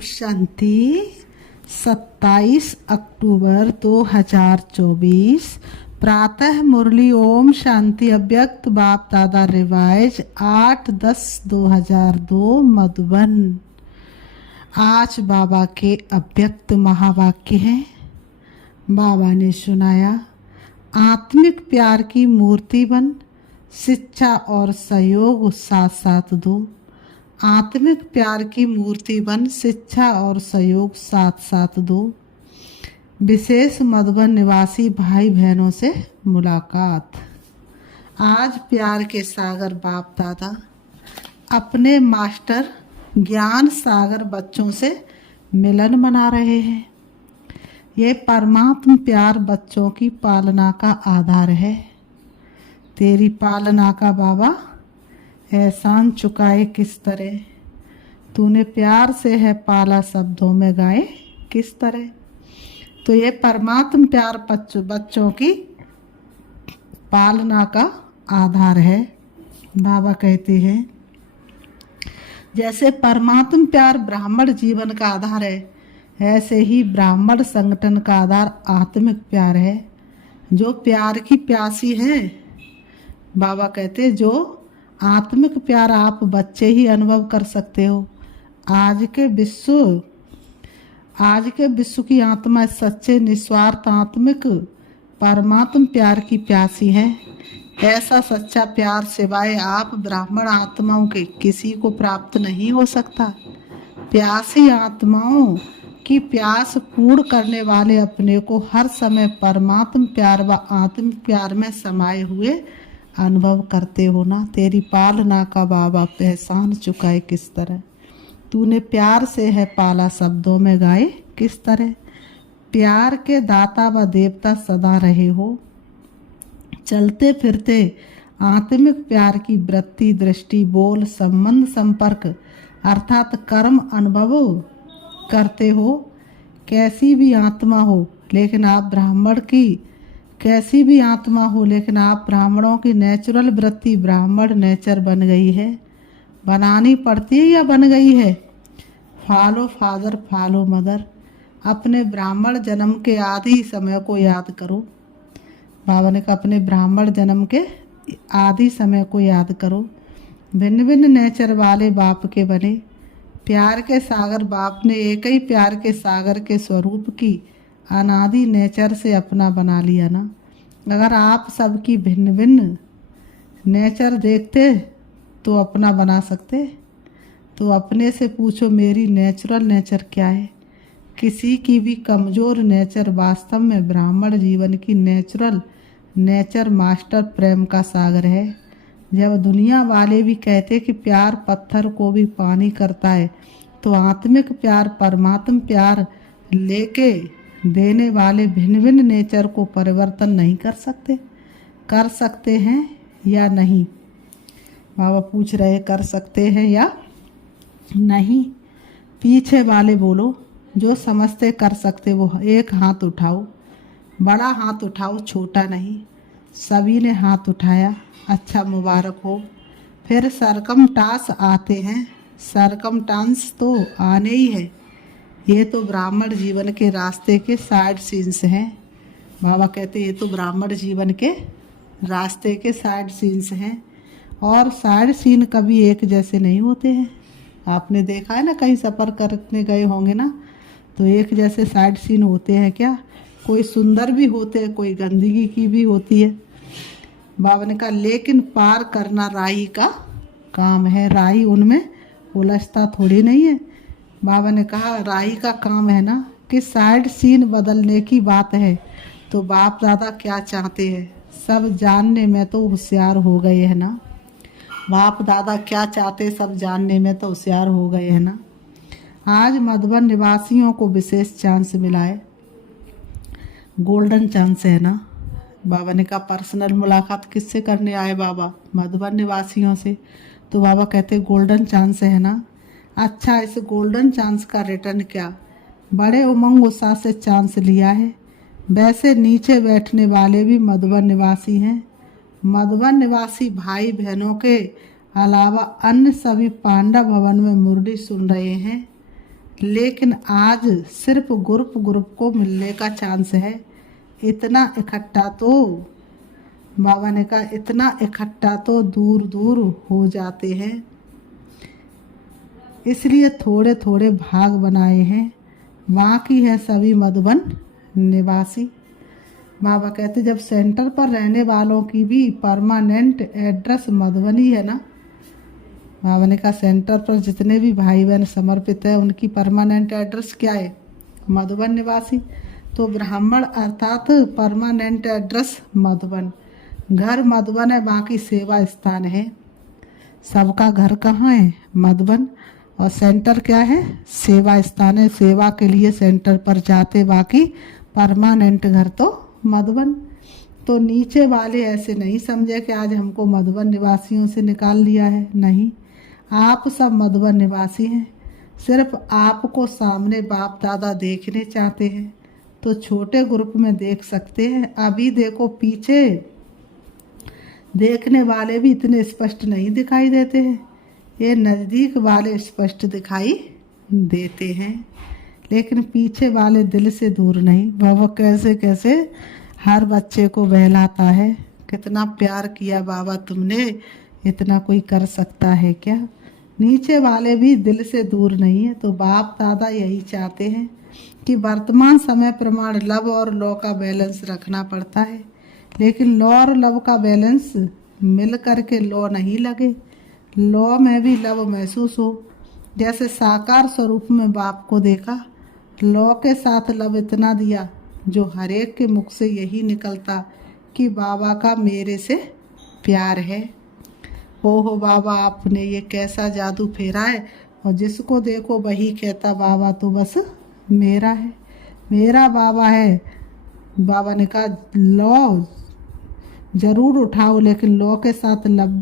शांति। 27 अक्टूबर 2024 प्रातः मुरली ओम शांति अव्यक्त बाप दादा रिवाइज 8/10/2002 मधुबन। आज बाबा के अव्यक्त महावाक्य हैं। बाबा ने सुनाया, आत्मिक प्यार की मूर्ति बन, शिक्षा और सहयोग साथ साथ दो। आत्मिक प्यार की मूर्ति बन, शिक्षा और सहयोग साथ साथ दो। विशेष मधुबन निवासी भाई बहनों से मुलाकात। आज प्यार के सागर बाप दादा अपने मास्टर ज्ञान सागर बच्चों से मिलन मना रहे हैं। ये परमात्म प्यार बच्चों की पालना का आधार है। तेरी पालना का बाबा एहसान चुकाए किस तरह, तूने प्यार से है पाला शब्दों में गाए किस तरह। तो ये परमात्म प्यार बच्चों की पालना का आधार है। बाबा कहते हैं, जैसे परमात्म प्यार ब्राह्मण जीवन का आधार है, ऐसे ही ब्राह्मण संगठन का आधार आत्मिक प्यार है। जो प्यार की प्यासी है, बाबा कहते, जो आत्मिक प्यार आप बच्चे ही अनुभव कर सकते हो। आज के विश्व की आत्मा सच्चे निस्वार्थ आत्मिक परमात्म प्यार की प्यासी है। ऐसा सच्चा प्यार सिवाय आप ब्राह्मण आत्माओं के किसी को प्राप्त नहीं हो सकता। प्यासी आत्माओं की प्यास पूर्ण करने वाले अपने को हर समय परमात्म प्यार व आत्मिक प्यार में समाये हुए अनुभव करते हो ना। तेरी पालना का बाबा एहसान चुकाए किस तरह, तूने प्यार से है पाला शब्दों में गाए किस तरह। प्यार के दाता व देवता सदा रहे हो। चलते फिरते आत्मिक प्यार की वृत्ति, दृष्टि, बोल, संबंध, संपर्क अर्थात कर्म अनुभव करते हो। कैसी भी आत्मा हो, लेकिन आप ब्राह्मणों की नेचुरल वृत्ति ब्राह्मण नेचर बन गई है। बनानी पड़ती है या बन गई है। Follow father follow mother. अपने ब्राह्मण जन्म के आदि समय को याद करो। बाबा ने कहा, अपने ब्राह्मण जन्म के आदि समय को याद करो। भिन्न भिन्न नेचर वाले बाप के बने। प्यार के सागर बाप ने एक ही प्यार के सागर के स्वरूप की अनादि नेचर से अपना बना लिया ना। अगर आप सबकी भिन्न भिन्न नेचर देखते तो अपना बना सकते। तो अपने से पूछो, मेरी नेचुरल नेचर क्या है। किसी की भी कमज़ोर नेचर वास्तव में ब्राह्मण जीवन की नेचुरल नेचर मास्टर प्रेम का सागर है। जब दुनिया वाले भी कहते कि प्यार पत्थर को भी पानी करता है, तो आत्मिक प्यार परमात्म प्यार लेके देने वाले भिन्न भिन्न नेचर को परिवर्तन नहीं कर सकते हैं या नहीं। बाबा पूछ रहे, कर सकते हैं या नहीं। पीछे वाले बोलो, जो समझते कर सकते वो एक हाथ उठाओ। बड़ा हाथ उठाओ, छोटा नहीं। सभी ने हाथ उठाया, अच्छा मुबारक हो। फिर सरकमटास आते हैं। सरकमटांस तो आने ही है। ये तो ब्राह्मण जीवन के रास्ते के साइड सीन्स हैं। बाबा कहते, ये तो ब्राह्मण जीवन के रास्ते के साइड सीन्स हैं। और साइड सीन कभी एक जैसे नहीं होते हैं। आपने देखा है ना, कहीं सफ़र करने गए होंगे ना, तो एक जैसे साइड सीन होते हैं क्या। कोई सुंदर भी होते हैं, कोई गंदगी की भी होती है। बाबा ने कहा, लेकिन पार करना राही का काम है। राही उनमें उलझता थोड़ी नहीं है। बाबा ने कहा, राही का काम है ना कि साइड सीन बदलने की बात है। तो बाप दादा क्या चाहते हैं, सब जानने में तो होशियार हो गए हैं ना। बाप दादा क्या चाहते, सब जानने में तो होशियार हो गए हैं ना। आज मधुबन निवासियों को विशेष चांस मिला है, गोल्डन चांस है ना। बाबा ने कहा, पर्सनल मुलाकात किससे करने आए बाबा? मधुबन निवासियों से। तो बाबा कहते, गोल्डन चांस है ना। अच्छा, इस गोल्डन चांस का रिटर्न क्या? बड़े उमंग उत्साह से चांस लिया है। वैसे नीचे बैठने वाले भी मधुबन निवासी हैं। मधुबन निवासी भाई बहनों के अलावा अन्य सभी पांडा भवन में मुरली सुन रहे हैं। लेकिन आज सिर्फ ग्रुप ग्रुप को मिलने का चांस है। इतना इकट्ठा तो बाबा ने कहा, इतना इकट्ठा तो दूर दूर हो जाते हैं, इसलिए थोड़े थोड़े भाग बनाए हैं। बाकी है सभी मधुबन निवासी। बाबा कहते जब सेंटर पर रहने वालों की भी परमानेंट एड्रेस मधुबनी है ना, बाबा ने कहा सेंटर पर जितने भी भाई बहन समर्पित है उनकी परमानेंट एड्रेस क्या है? मधुबन निवासी। तो ब्राह्मण अर्थात परमानेंट एड्रेस मधुबन, घर मधुबन है, बाकी सेवा स्थान है। सबका घर कहाँ है? मधुबन। और सेंटर क्या है? सेवा स्थान है। सेवा के लिए सेंटर पर जाते, बाकी परमानेंट घर तो मधुबन। तो नीचे वाले ऐसे नहीं समझे कि आज हमको मधुबन निवासियों से निकाल लिया है। नहीं, आप सब मधुबन निवासी हैं। सिर्फ आपको सामने बाप दादा देखने चाहते हैं तो छोटे ग्रुप में देख सकते हैं। अभी देखो पीछे देखने वाले भी इतने स्पष्ट नहीं दिखाई देते हैं, ये नज़दीक वाले स्पष्ट दिखाई देते हैं, लेकिन पीछे वाले दिल से दूर नहीं। वह कैसे कैसे हर बच्चे को बहलाता है। कितना प्यार किया बाबा तुमने, इतना कोई कर सकता है क्या? नीचे वाले भी दिल से दूर नहीं है। तो बाप दादा यही चाहते हैं कि वर्तमान समय प्रमाण लव और लॉ का बैलेंस रखना पड़ता है, लेकिन लॉ और लव का बैलेंस मिल करके लॉ नहीं लगे, लॉ में भी लव महसूस हो। जैसे साकार स्वरूप में बाप को देखा, लॉ के साथ लव इतना दिया जो हर एक के मुख से यही निकलता कि बाबा का मेरे से प्यार है। ओहो बाबा आपने ये कैसा जादू फेरा है, और जिसको देखो वही कहता बाबा तो बस मेरा है, मेरा बाबा है। बाबा ने कहा लॉ जरूर उठाओ, लेकिन लॉ के साथ लब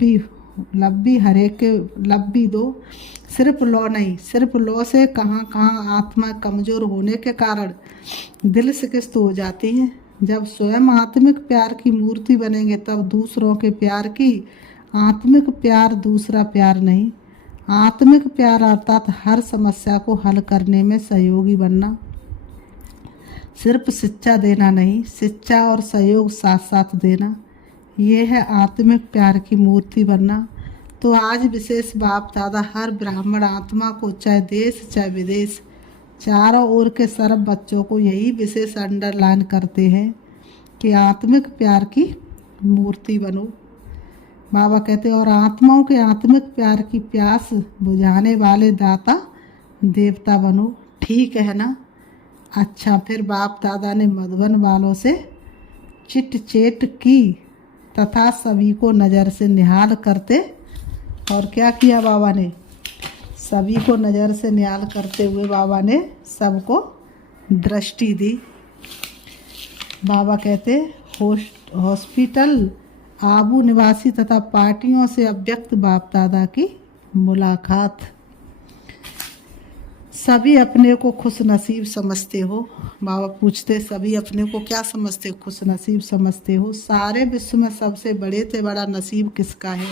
भी हर एक के लब भी दो। सिर्फ लॉ नहीं, सिर्फ लॉ से कहाँ कहाँ आत्मा कमज़ोर होने के कारण दिल शिकस्त हो जाती है। जब स्वयं आत्मिक प्यार की मूर्ति बनेंगे तब दूसरों के प्यार की, आत्मिक प्यार दूसरा प्यार नहीं, आत्मिक प्यार अर्थात हर समस्या को हल करने में सहयोगी बनना। सिर्फ शिक्षा देना नहीं, शिक्षा और सहयोग साथ साथ देना, ये है आत्मिक प्यार की मूर्ति बनना। तो आज विशेष बाप दादा हर ब्राह्मण आत्मा को, चाहे देश चाहे विदेश, चारों ओर के सर्व बच्चों को यही विशेष अंडरलाइन करते हैं कि आत्मिक प्यार की मूर्ति बनो। बाबा कहते और आत्माओं के आत्मिक प्यार की प्यास बुझाने वाले दाता देवता बनो। ठीक है ना? अच्छा, फिर बाप दादा ने मधुबन वालों से चिट चेट की तथा सभी को नज़र से निहाल करते, और क्या किया बाबा ने? सभी को नज़र से निहाल करते हुए बाबा ने सबको दृष्टि दी। बाबा कहते हॉस्पिटल आबू निवासी तथा पार्टियों से अव्यक्त बाप दादा की मुलाकात। सभी अपने को खुश नसीब समझते हो? बाबा पूछते सभी अपने को क्या समझते हो? खुश नसीब समझते हो? सारे विश्व में सबसे बड़े से बड़ा नसीब किसका है?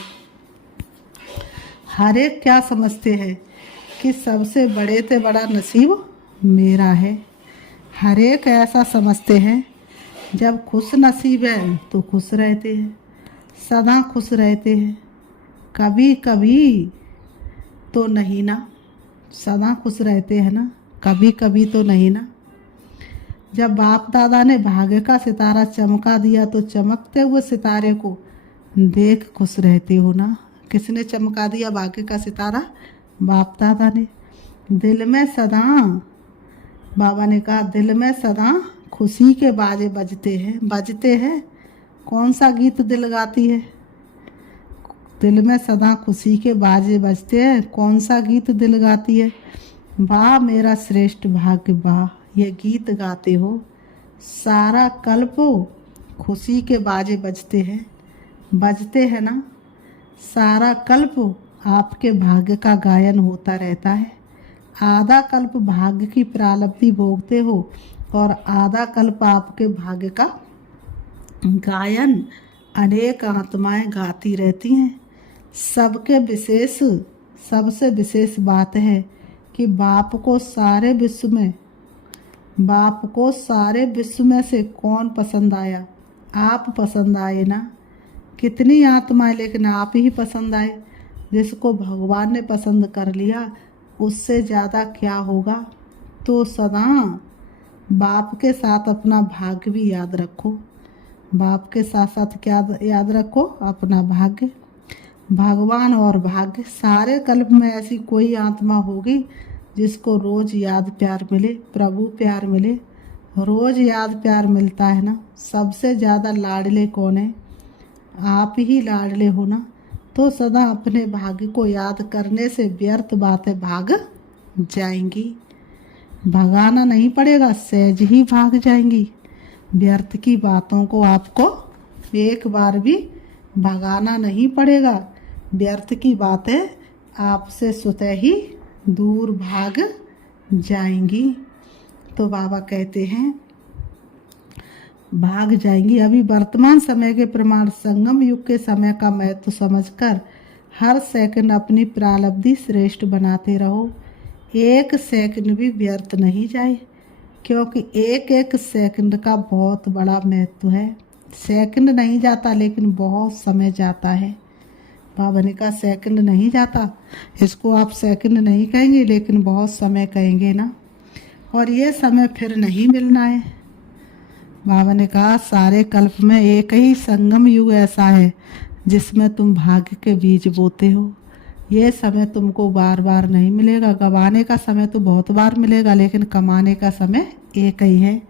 हर एक क्या समझते हैं कि सबसे बड़े से बड़ा नसीब मेरा है। हर एक ऐसा समझते हैं। जब खुश नसीब है तो खुश रहते हैं, सदा खुश रहते हैं। कभी कभी तो नहीं ना, सदा खुश रहते हैं ना, कभी कभी तो नहीं ना। जब बाप दादा ने भाग्य का सितारा चमका दिया तो चमकते हुए सितारे को देख खुश रहते हो ना। किसने चमका दिया भाग्य का सितारा? बाप दादा ने। दिल में सदा, बाबा ने कहा दिल में सदा खुशी के बाजे बजते हैं। कौन सा गीत दिल गाती है? दिल में सदा खुशी के बाजे बजते हैं। कौन सा गीत दिल गाती है? वाह मेरा श्रेष्ठ भाग्य वाह, ये गीत गाते हो। सारा कल्प खुशी के बाजे बजते हैं ना। सारा कल्प आपके भाग्य का गायन होता रहता है। आधा कल्प भाग्य की प्रालब्धि भोगते हो और आधा कल्प आपके भाग्य का गायन अनेक आत्माएं गाती रहती हैं। सबसे विशेष बात है कि बाप को सारे विश्व में से कौन पसंद आया? आप पसंद आए ना। कितनी आत्माएं, लेकिन आप ही पसंद आए। जिसको भगवान ने पसंद कर लिया उससे ज़्यादा क्या होगा। तो सदा बाप के साथ अपना भाग्य भी याद रखो। बाप के साथ साथ क्या याद रखो? अपना भाग्य। भगवान और भाग्य। सारे कल्प में ऐसी कोई आत्मा होगी जिसको रोज़ याद प्यार मिले, प्रभु प्यार मिले। रोज़ याद प्यार मिलता है ना। सबसे ज़्यादा लाडले कौन है? आप ही लाडले हो ना। तो सदा अपने भाग्य को याद करने से व्यर्थ बातें भाग जाएंगी। भगाना नहीं पड़ेगा, सहज ही भाग जाएंगी। व्यर्थ की बातों को आपको एक बार भी भगाना नहीं पड़ेगा। व्यर्थ की बातें आपसे स्वतः ही दूर भाग जाएंगी। तो बाबा कहते हैं भाग जाएंगी। अभी वर्तमान समय के प्रमाण संगम युग के समय का महत्व समझकर हर सेकंड अपनी प्रालब्धि श्रेष्ठ बनाते रहो। एक सेकंड भी व्यर्थ नहीं जाए, क्योंकि एक एक सेकंड का बहुत बड़ा महत्व है। सेकंड नहीं जाता लेकिन बहुत समय जाता है। बाबा ने कहा सेकंड नहीं जाता, इसको आप सेकंड नहीं कहेंगे लेकिन बहुत समय कहेंगे ना, और ये समय फिर नहीं मिलना है। बाबा ने कहा सारे कल्प में एक ही संगम युग ऐसा है जिसमें तुम भाग्य के बीज बोते हो। ये समय तुमको बार बार नहीं मिलेगा। गंवाने का समय तो बहुत बार मिलेगा, लेकिन कमाने का समय एक ही है।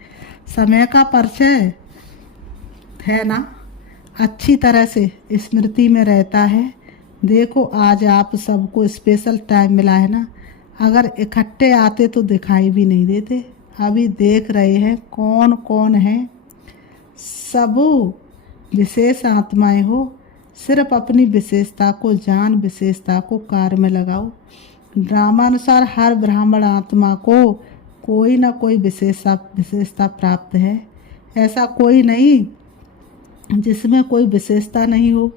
समय का परिचय है ना, अच्छी तरह से स्मृति में रहता है। देखो आज आप सबको स्पेशल टाइम मिला है ना। अगर इकट्ठे आते तो दिखाई भी नहीं देते। अभी देख रहे हैं कौन कौन है। सब विशेष आत्माएं हो। सिर्फ अपनी विशेषता को जान, विशेषता को कार्य में लगाओ। ड्रामानुसार हर ब्राह्मण आत्मा को कोई ना कोई विशेषता प्राप्त है। ऐसा कोई नहीं जिसमें कोई विशेषता नहीं हो।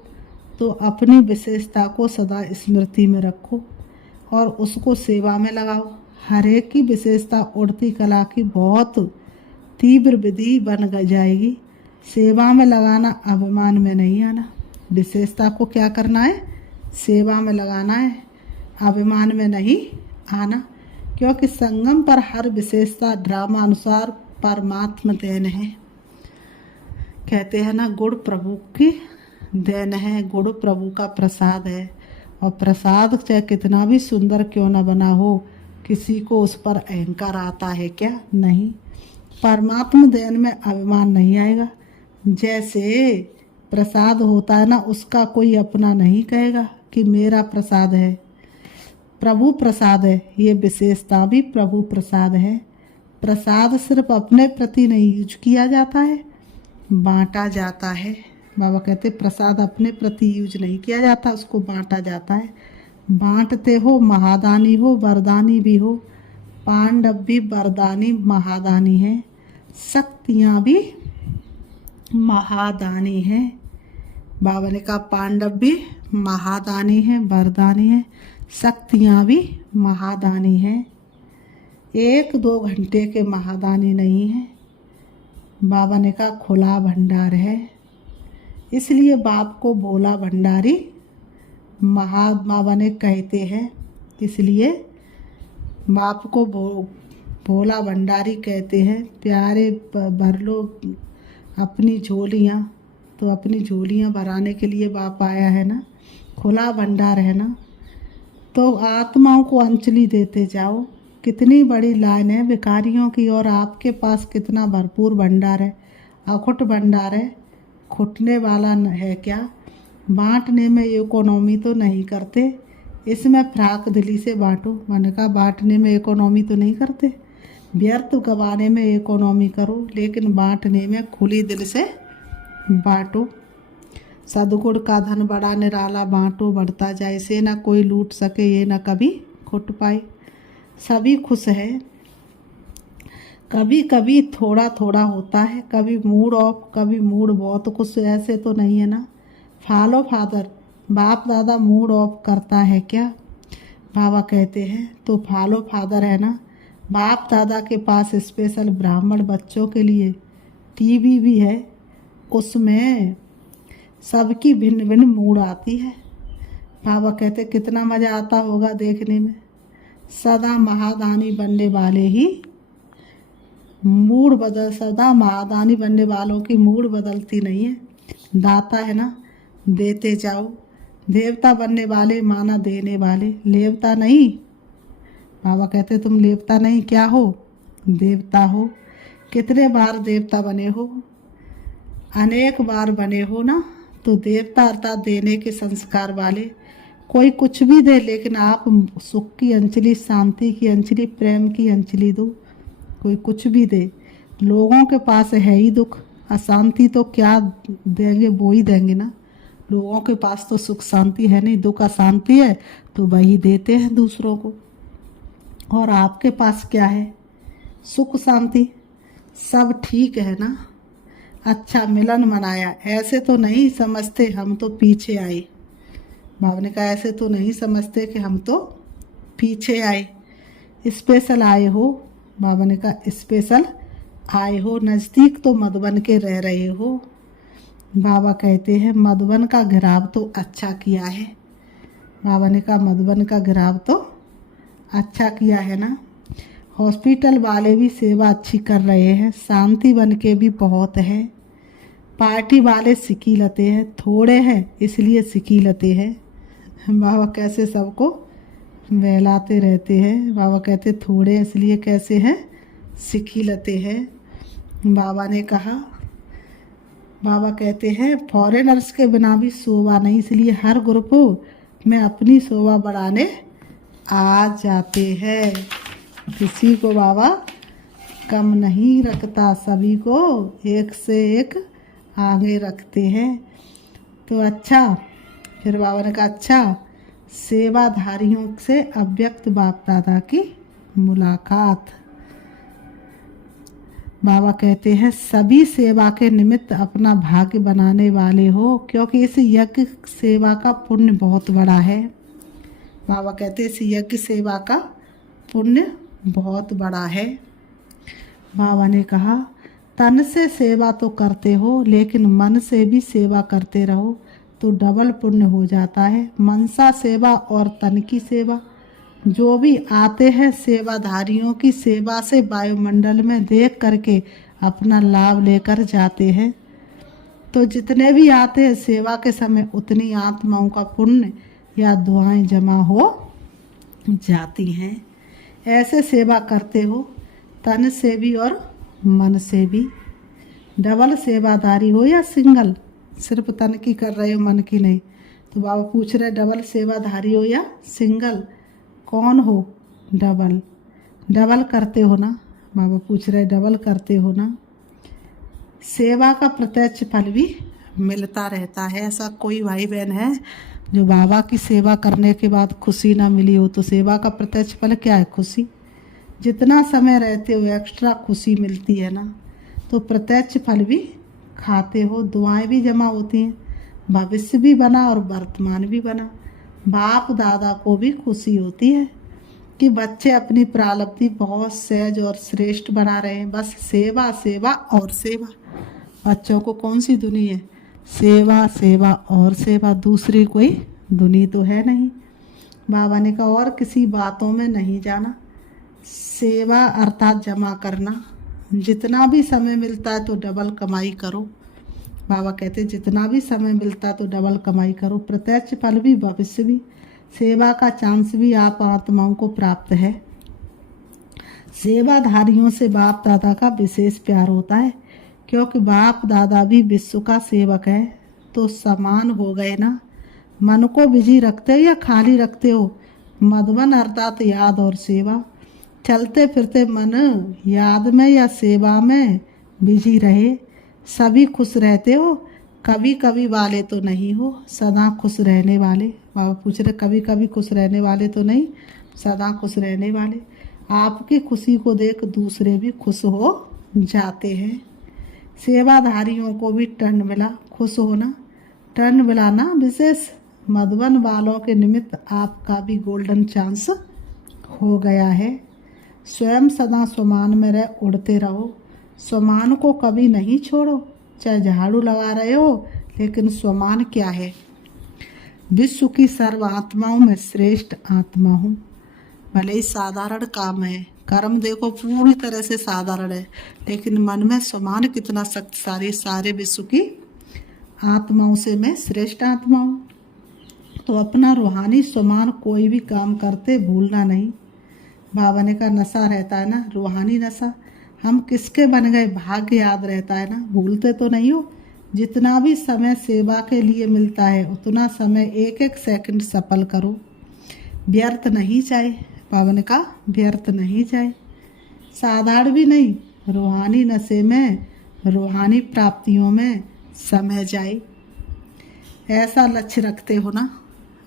तो अपनी विशेषता को सदा स्मृति में रखो और उसको सेवा में लगाओ। हर एक की विशेषता उड़ती कला की बहुत तीव्र विधि बन जाएगी। सेवा में लगाना, अभिमान में नहीं आना। विशेषता को क्या करना है? सेवा में लगाना है, अभिमान में नहीं आना। क्योंकि संगम पर हर विशेषता ड्रामा अनुसार परमात्मा देन है। कहते हैं ना गुण प्रभु की देन है, गुण प्रभु का प्रसाद है। और प्रसाद चाहे कितना भी सुंदर क्यों ना बना हो, किसी को उस पर अहंकार आता है क्या? नहीं। परमात्मा देन में अभिमान नहीं आएगा। जैसे प्रसाद होता है ना, उसका कोई अपना नहीं कहेगा कि मेरा प्रसाद है। प्रभु प्रसाद है, ये विशेषता भी प्रभु प्रसाद है। प्रसाद सिर्फ अपने प्रति नहीं यूज किया जाता है, बांटा जाता है। बाबा कहते प्रसाद अपने प्रति यूज नहीं किया जाता, उसको बांटा जाता है। बांटते हो, महादानी हो, वरदानी भी हो। पांडव भी वरदानी महादानी है, शक्तियाँ भी महादानी है। बाबा ने कहा पांडव भी महादानी है, वरदानी है, शक्तियाँ भी महादानी है। 1-2 घंटे के महादानी नहीं है। बाबा ने कहा खुला भंडार है। इसलिए बाप को भोला भंडारी बाबा ने कहते हैं। इसलिए बाप को भोला भंडारी कहते हैं। प्यारे भर लो अपनी झोलियाँ। तो अपनी झोलियाँ भराने के लिए बाप आया है ना, खुला भंडार है ना। तो आत्माओं को अंजलि देते जाओ। कितनी बड़ी लाइन है भिखारियों की, और आपके पास कितना भरपूर भंडार है, अखुट भंडार है। खुटने वाला है क्या? बांटने में इकोनॉमी तो नहीं करते, इसमें फ्राक दिली से बांटो। मैंने कहा बांटने में इकोनॉमी तो नहीं करते, व्यर्थ गंवाने में इकोनॉमी करो, लेकिन बांटने में खुली दिल से बांटो। सदगुण का धन बड़ा निराला बांटो, बढ़ता जाए, इसे ना कोई लूट सके, ये ना कभी खुट पाए। सभी खुश है। कभी कभी थोड़ा थोड़ा होता है, कभी मूड ऑफ, कभी मूड बहुत खुश। ऐसे तो नहीं है ना। फॉलो फादर बाप दादा मूड ऑफ करता है क्या? बाबा कहते हैं तो फॉलो फादर है ना, बाप दादा के पास स्पेशल ब्राह्मण बच्चों के लिए टीवी भी है, उसमें सबकी भिन्न भिन्न मूड आती है। बाबा कहते कितना मज़ा आता होगा देखने में। सदा महादानी बनने वाले ही सदा महादानी बनने वालों की मूड बदलती नहीं है। दाता है ना, देते जाओ। देवता बनने वाले माना देने वाले, लेवता नहीं। बाबा कहते तुम लेवता नहीं क्या हो, देवता हो। कितने बार देवता बने हो, अनेक बार बने हो ना। तो देवता अर्थात देने के संस्कार वाले। कोई कुछ भी दे लेकिन आप सुख की अंजलि, शांति की अंजलि, प्रेम की अंजलि दो। कोई कुछ भी दे, लोगों के पास है ही दुख, अशांति तो क्या देंगे, वो ही देंगे ना। लोगों के पास तो सुख शांति है नहीं, दुख अशांति है, तो वही देते हैं दूसरों को। और आपके पास क्या है, सुख शांति, सब ठीक है ना। अच्छा मिलन मनाया, ऐसे तो नहीं समझते हम तो पीछे आए। बाबा ने कहा ऐसे तो नहीं समझते कि हम तो पीछे आए, स्पेशल आए हो। बाबा ने कहा स्पेशल आए हो, नज़दीक तो मधुबन के रह रहे हो। बाबा कहते हैं मधुबन का घिराव तो अच्छा किया है। बाबा ने कहा मधुबन का घिराव तो अच्छा किया है ना। हॉस्पिटल वाले भी सेवा अच्छी कर रहे हैं, शांति बन के भी बहुत है। पार्टी वाले सिकीलते हैं, थोड़े हैं इसलिए सिकीलते हैं। बाबा कैसे सबको बहलाते रहते हैं। बाबा कहते थोड़े इसलिए कैसे हैं, सिकीलते हैं। बाबा ने कहा, बाबा कहते हैं फॉरेनर्स के बिना भी शोभा नहीं, इसलिए हर ग्रुप में अपनी शोभा बढ़ाने आ जाते हैं। किसी को बाबा कम नहीं रखता, सभी को एक से एक आगे रखते हैं। तो अच्छा, फिर बाबा ने कहा अच्छा, सेवाधारियों से अव्यक्त बाप दादा की मुलाकात। बाबा कहते हैं सभी सेवा के निमित्त अपना भाग्य बनाने वाले हो, क्योंकि इस यज्ञ सेवा का पुण्य बहुत बड़ा है। बाबा कहते हैं इस यज्ञ सेवा का पुण्य बहुत बड़ा है। बाबा ने कहा तन से सेवा तो करते हो, लेकिन मन से भी सेवा करते रहो तो डबल पुण्य हो जाता है। मनसा सेवा और तन की सेवा। जो भी आते हैं सेवाधारियों की सेवा से वायुमंडल में देख करके अपना लाभ लेकर जाते हैं। तो जितने भी आते हैं सेवा के समय उतनी आत्माओं का पुण्य या दुआएं जमा हो जाती हैं। ऐसे सेवा करते हो तन से भी और मन से भी। डबल सेवादारी हो या सिंगल, सिर्फ तन की कर रहे हो मन की नहीं। तो बाबा पूछ रहे डबल सेवाधारी हो या सिंगल, कौन हो? डबल। डबल करते हो ना? बाबा पूछ रहे डबल करते हो ना? सेवा का प्रत्यक्ष फल भी मिलता रहता है। ऐसा कोई भाई बहन है जो बाबा की सेवा करने के बाद खुशी ना मिली हो? तो सेवा का प्रत्यक्ष फल क्या है? खुशी। जितना समय रहते हो एक्स्ट्रा खुशी मिलती है ना। तो प्रत्यक्ष फल भी खाते हो, दुआएं भी जमा होती हैं, भविष्य भी बना और वर्तमान भी बना। बाप दादा को भी खुशी होती है कि बच्चे अपनी प्रारब्धि बहुत सहज और श्रेष्ठ बना रहे हैं। बस सेवा सेवा और सेवा। बच्चों को कौन सी दुनी है? सेवा सेवा और सेवा, दूसरी कोई दुनी तो है नहीं। बाबा ने कहा और किसी बातों में नहीं जाना। सेवा अर्थात जमा करना। जितना भी समय मिलता है तो डबल कमाई करो। बाबा कहते जितना भी समय मिलता है तो डबल कमाई करो। प्रत्यक्ष फल भी भविष्य भी, सेवा का चांस भी आप आत्माओं को प्राप्त है। सेवाधारियों से बाप दादा का विशेष प्यार होता है, क्योंकि बाप दादा भी विश्व का सेवक है। तो समान हो गए ना। मन को बिजी रखते हो या खाली रखते हो? मधुबन अर्थात याद और सेवा। चलते फिरते मन याद में या सेवा में बिजी रहे। सभी खुश रहते हो, कभी कभी वाले तो नहीं हो, सदा खुश रहने वाले। बाबा पूछ रहे कभी कभी खुश रहने वाले तो नहीं, सदा खुश रहने वाले। आपकी खुशी को देख दूसरे भी खुश हो जाते हैं। सेवाधारियों को भी टर्न मिला, खुश होना। टर्न मिला ना विशेष मधुबन बालों के निमित्त आपका भी गोल्डन चांस हो गया है। स्वयं सदा स्वमान में रह उड़ते रहो, स्वमान को कभी नहीं छोड़ो। चाहे झाड़ू लगा रहे हो, लेकिन स्वमान क्या है? विश्व की सर्व आत्माओं में श्रेष्ठ आत्मा हूँ। भले ही साधारण काम है, कर्म देखो पूरी तरह से साधारण है, लेकिन मन में स्वमान कितना शक्तिशाली। सारे विश्व की आत्माओं से मैं श्रेष्ठ आत्मा हूँ। तो अपना रूहानी स्वमान कोई भी काम करते भूलना नहीं। बाबा का नशा रहता है ना, रूहानी नशा। हम किसके बन गए भाग्य याद रहता है ना, भूलते तो नहीं हो। जितना भी समय सेवा के लिए मिलता है उतना समय एक एक सेकंड सफल करो, व्यर्थ नहीं जाए। बाबा ने कहा व्यर्थ नहीं जाए, साधारण भी नहीं, रूहानी नशे में, रूहानी प्राप्तियों में समय जाए। ऐसा लक्ष्य रखते हो ना?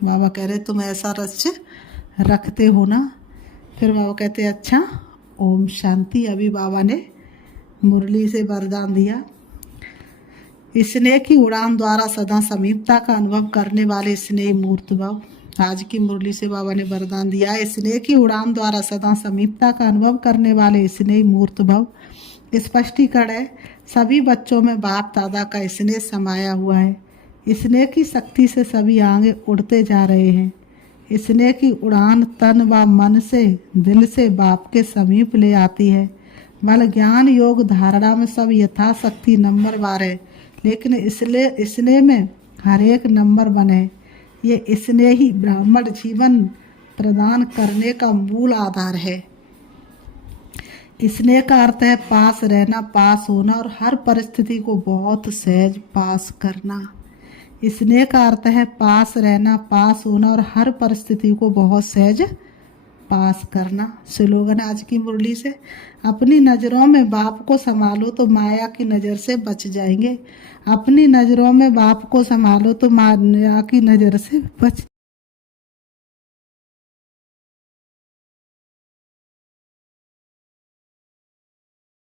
बाबा कह रहे तुम ऐसा लक्ष्य रखते हो ना? फिर बाबा कहते अच्छा, ओम शांति। अभी बाबा ने मुरली से वरदान दिया, स्नेह की उड़ान द्वारा सदा समीपता का अनुभव करने वाले स्नेह मूर्त भव। आज की मुरली से बाबा ने वरदान दिया, स्नेह की उड़ान द्वारा सदा समीपता का अनुभव करने वाले स्नेह मूर्त भव। स्पष्टीकरण है, सभी बच्चों में बाप दादा का स्नेह समाया हुआ है। स्नेह की शक्ति से सभी आगे उड़ते जा रहे हैं। स्नेह की उड़ान तन व मन से, दिल से बाप के समीप ले आती है। बल ज्ञान योग धारणा में सब यथाशक्ति नंबर वार है, लेकिन इसलिए स्नेह में हर एक नंबर बने। ये स्नेह ही ब्राह्मण जीवन प्रदान करने का मूल आधार है। स्नेह का अर्थ है पास रहना, पास होना और हर परिस्थिति को बहुत सहज पास करना। स्नेह का अर्थ है पास रहना, पास होना और हर परिस्थिति को बहुत सहज पास करना। स्लोगन आज की मुरली से, अपनी नज़रों में बाप को संभालो तो माया की नज़र से बच जाएंगे। अपनी नज़रों में बाप को संभालो तो माया की नज़र से बच